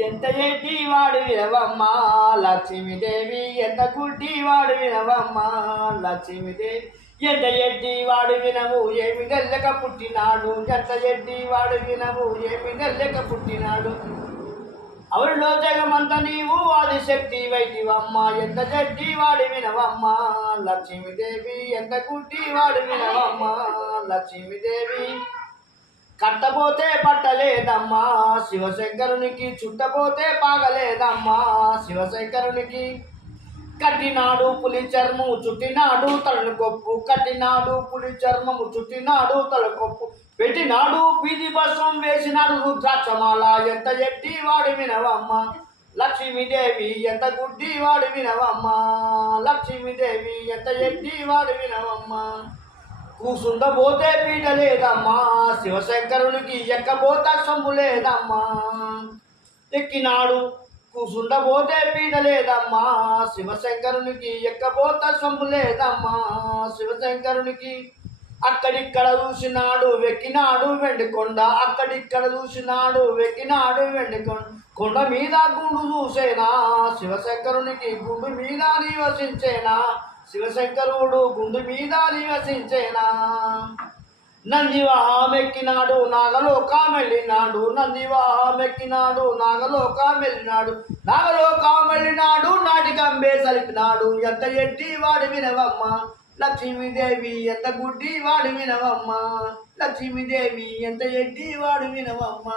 ఎంత ఎడ్డివాడు వినవమ్మా లక్ష్మీదేవి ఎంత గుడ్డి వాడు వినవమ్మా లక్ష్మీదేవి. ఎంత ఎడ్డివాడు వినవు ఏమి నెల్లక పుట్టినాడు. ఎంత ఎడ్డివాడు వినవు ఏమి నెల్లక పుట్టినాడు. అవులో జగమంత నీవు ఆది శక్తి వైదివమ్మ. ఎంత జడ్డి వాడి వినవమ్మ లక్ష్మీదేవి. ఎంత గుడ్డి వాడి వినవమ్మ లక్ష్మీదేవి. కట్టబోతే పట్టలేదమ్మా శివశంకరునికి చుట్టపోతే పాగలేదమ్మా శివశంకరునికి కట్టినాడు పులి చర్మము చుట్టినాడు తలకొప్పు కట్టినాడు పులి చర్మము చుట్టినాడు తలకొప్పు పెట్టినాడు బీది భస్మం వేసినాడు రుద్రాక్షమాల ఎంత ఎట్టి వాడి వినవమ్మ లక్ష్మీదేవి ఎంత గుడ్డి వాడి వినవమ్మ లక్ష్మీదేవి ఎంత ఎట్టి వాడి వినవమ్మ. కూసుండబోతే పీట లేదమ్మా శివశంకరునికి ఎక్కబోతా సొమ్ము లేదమ్మా. ఎక్కినాడు కూసుండబోతే పీట లేదమ్మా శివశంకరునికి ఎక్కబోతా సొమ్ము లేదమ్మా. శివశంకరునికి అక్కడిక్కడ చూసినాడు వెక్కినాడు వెండికొండ. అక్కడిక్కడ చూసినాడు వెక్కినాడు వెండికొండ. కొండ మీద గుండు చూసేనా శివశంకరునికి గుండు మీద నివసించేనా. శివశంకరుడు గుండు మీద నివసించేనా? నందివాహమెక్కినాడు నాగలోకమెళ్ళినాడు నందివాహమెక్కినాడు నాగలోకమెళ్ళినాడు నాగలోకమెళ్ళినాడు నాటికంబే సలిపినాడు. ఎంత ఎట్టి వాడి వినవమ్మ? లక్ష్మీదేవి ఎంత గుడ్డి వాడి వినవమ్మ? లక్ష్మీదేవి ఎంత ఎట్టి వాడి వినవమ్మ?